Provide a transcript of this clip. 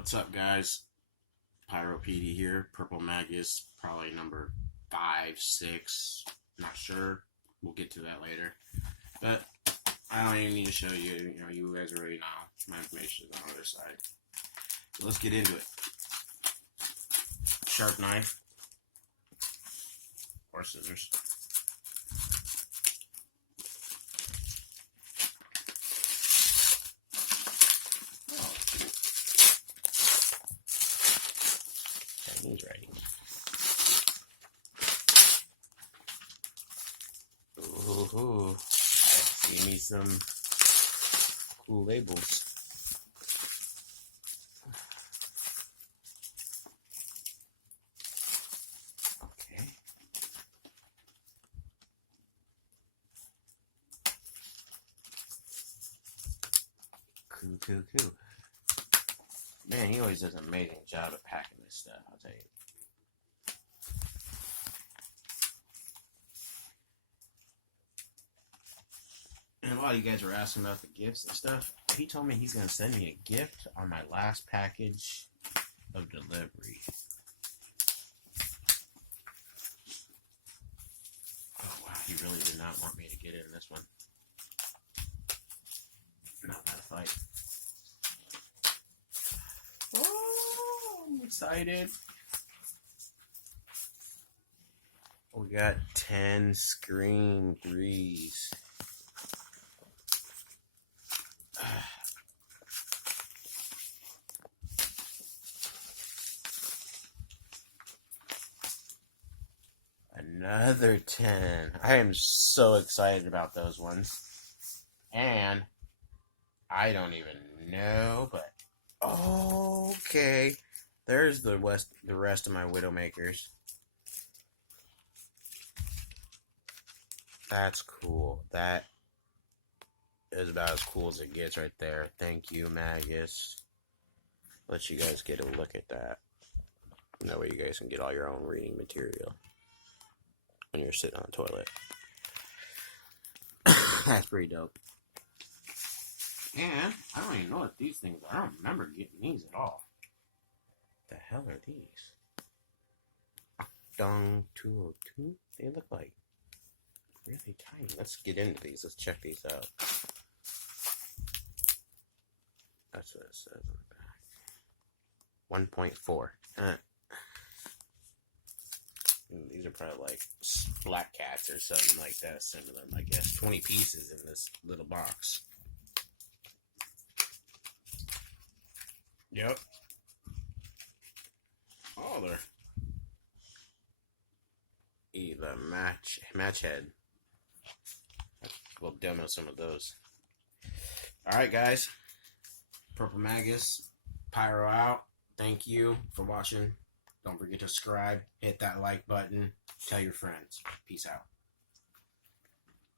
What's up, guys? Pyro PD here. Purple Magus, probably number 5, 6. Not sure. We'll get to that later. But I don't even need to show you. You guys already know my information is on the other side. So let's get into it. Sharp knife or scissors. Chinese writing. Ooh, you need some cool labels. Okay. Cool. Man, he always does an amazing job at packing this stuff, I'll tell you. And a lot of you guys were asking about the gifts and stuff. He told me he's going to send me a gift on my last package of delivery. Oh, wow. He really did not want me to get in this one. Not that fight. Oh, I'm excited. We got 10 Scream 3s. Another 10. I am so excited about those ones. And I don't even know, but okay. There's the rest of my Widowmakers. That's cool. That is about as cool as it gets right there. Thank you, Magus. Let you guys get a look at that. And that way you guys can get all your own reading material when you're sitting on the toilet. That's pretty dope. And I don't even know what these things are. I don't remember getting these at all. What the hell are these? Dong 202? They look like really tiny. Let's get into these. Let's check these out. That's what it says on the back. 1.4. These are probably like black cats or something like that. Similar, I guess. 20 pieces in this little box. Yep. Oh, they're the match head. We'll demo some of those. Alright, guys. Purple Magus, Pyro out. Thank you for watching. Don't forget to subscribe, hit that like button, tell your friends. Peace out.